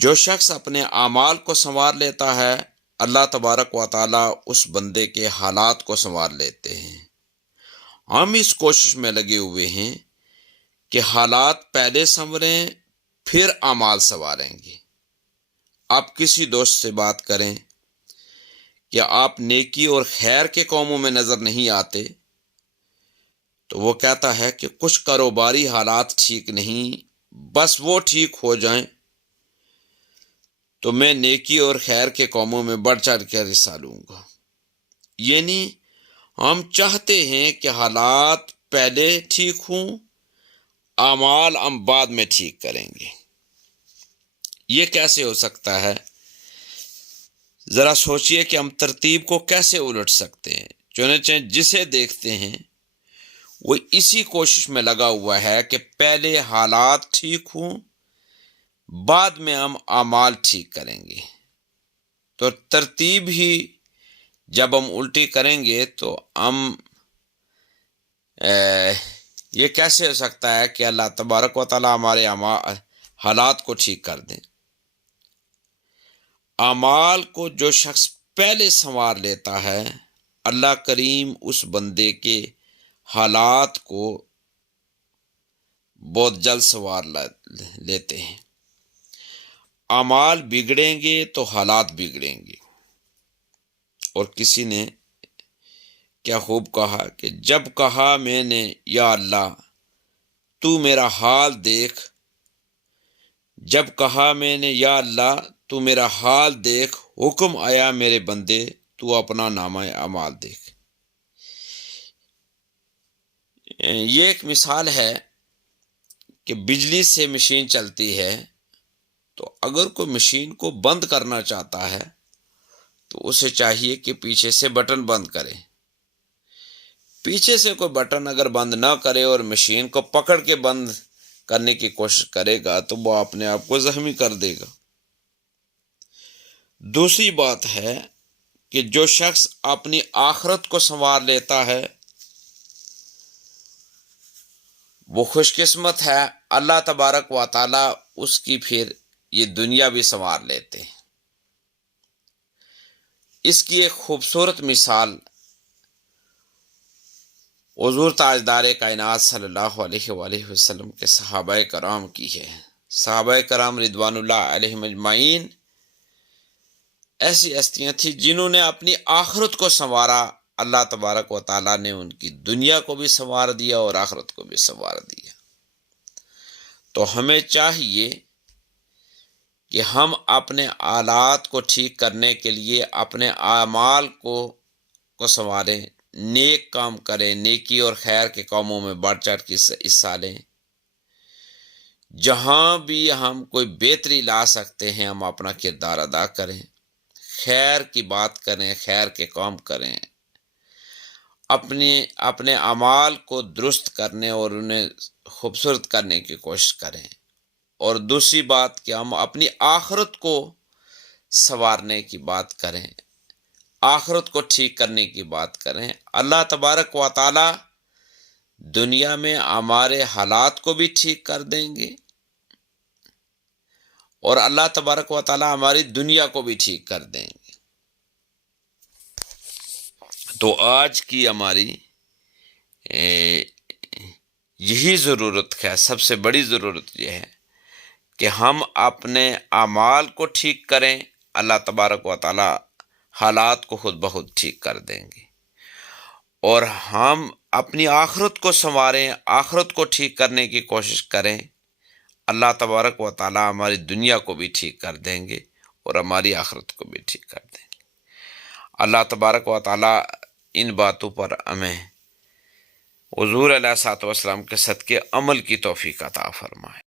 جو شخص اپنے اعمال کو سنوار لیتا ہے، اللہ تبارک و تعالی اس بندے کے حالات کو سنوار لیتے ہیں۔ ہم اس کوشش میں لگے ہوئے ہیں کہ حالات پہلے سنوریں پھر اعمال سنواریں گے۔ آپ کسی دوست سے بات کریں کہ آپ نیکی اور خیر کے کاموں میں نظر نہیں آتے، تو وہ کہتا ہے کہ کچھ کاروباری حالات ٹھیک نہیں، بس وہ ٹھیک ہو جائیں تو میں نیکی اور خیر کے کاموں میں بڑھ چڑھ کر حصہ لوں گا۔ یعنی ہم چاہتے ہیں کہ حالات پہلے ٹھیک ہوں، اعمال ہم بعد میں ٹھیک کریں گے۔ یہ کیسے ہو سکتا ہے؟ ذرا سوچئے کہ ہم ترتیب کو کیسے الٹ سکتے ہیں۔ چنانچہ جسے دیکھتے ہیں وہ اسی کوشش میں لگا ہوا ہے کہ پہلے حالات ٹھیک ہوں، بعد میں ہم اعمال ٹھیک کریں گے۔ تو ترتیب ہی جب ہم الٹی کریں گے تو ہم یہ کیسے ہو سکتا ہے کہ اللہ تبارک و تعالی ہمارے حالات کو ٹھیک کر دیں؟ اعمال کو جو شخص پہلے سنوار لیتا ہے، اللہ کریم اس بندے کے حالات کو بہت جلد سنوار لیتے ہیں۔ اعمال بگڑیں گے تو حالات بگڑیں گے۔ اور کسی نے کیا خوب کہا کہ جب کہا میں نے یا اللہ تو میرا حال دیکھ، جب کہا میں نے یا اللہ تو میرا حال دیکھ، حکم آیا میرے بندے تو اپنا نامہ اعمال دیکھ۔ یہ ایک مثال ہے کہ بجلی سے مشین چلتی ہے، تو اگر کوئی مشین کو بند کرنا چاہتا ہے تو اسے چاہیے کہ پیچھے سے بٹن بند کرے۔ پیچھے سے کوئی بٹن اگر بند نہ کرے اور مشین کو پکڑ کے بند کرنے کی کوشش کرے گا تو وہ اپنے آپ کو زخمی کر دے گا۔ دوسری بات ہے کہ جو شخص اپنی آخرت کو سنوار لیتا ہے وہ خوش قسمت ہے، اللہ تبارک و تعالی اس کی پھر یہ دنیا بھی سنوار لیتے ہیں۔ اس کی ایک خوبصورت مثال حضور تاجدار کائنات صلی اللہ علیہ وآلہ وسلم کے صحابہ کرام کی ہے۔ صحابہ کرام رضوان اللہ علیہم اجمعین ایسی ہستیاں تھیں جنہوں نے اپنی آخرت کو سنوارا، اللہ تبارک و تعالیٰ نے ان کی دنیا کو بھی سنوار دیا اور آخرت کو بھی سنوار دیا۔ تو ہمیں چاہیے کہ ہم اپنے حالات کو ٹھیک کرنے کے لیے اپنے اعمال کو سنواریں، نیک کام کریں، نیکی اور خیر کے کاموں میں بڑھ چڑھ کے حصہ لیں۔ جہاں بھی ہم کوئی بہتری لا سکتے ہیں ہم اپنا کردار ادا کریں، خیر کی بات کریں، خیر کے کام کریں، اپنے اعمال کو درست کرنے اور انہیں خوبصورت کرنے کی کوشش کریں۔ اور دوسری بات کہ ہم اپنی آخرت کو سنوارنے کی بات کریں، آخرت کو ٹھیک کرنے کی بات کریں۔ اللہ تبارک و تعالی دنیا میں ہمارے حالات کو بھی ٹھیک کر دیں گے اور اللہ تبارک و تعالی ہماری دنیا کو بھی ٹھیک کر دیں گے۔ تو آج کی ہماری یہی ضرورت ہے، سب سے بڑی ضرورت یہ ہے کہ ہم اپنے اعمال کو ٹھیک کریں، اللہ تبارک و تعالی حالات کو خود بخود ٹھیک کر دیں گے۔ اور ہم اپنی آخرت کو سنواریں، آخرت کو ٹھیک کرنے کی کوشش کریں، اللہ تبارک و تعالی ہماری دنیا کو بھی ٹھیک کر دیں گے اور ہماری آخرت کو بھی ٹھیک کر دیں گے۔ اللہ تبارک و تعالی ان باتوں پر ہمیں حضور علیہ الصلوۃ والسلام کے صدقے عمل کی توفیق عطا فرمائے۔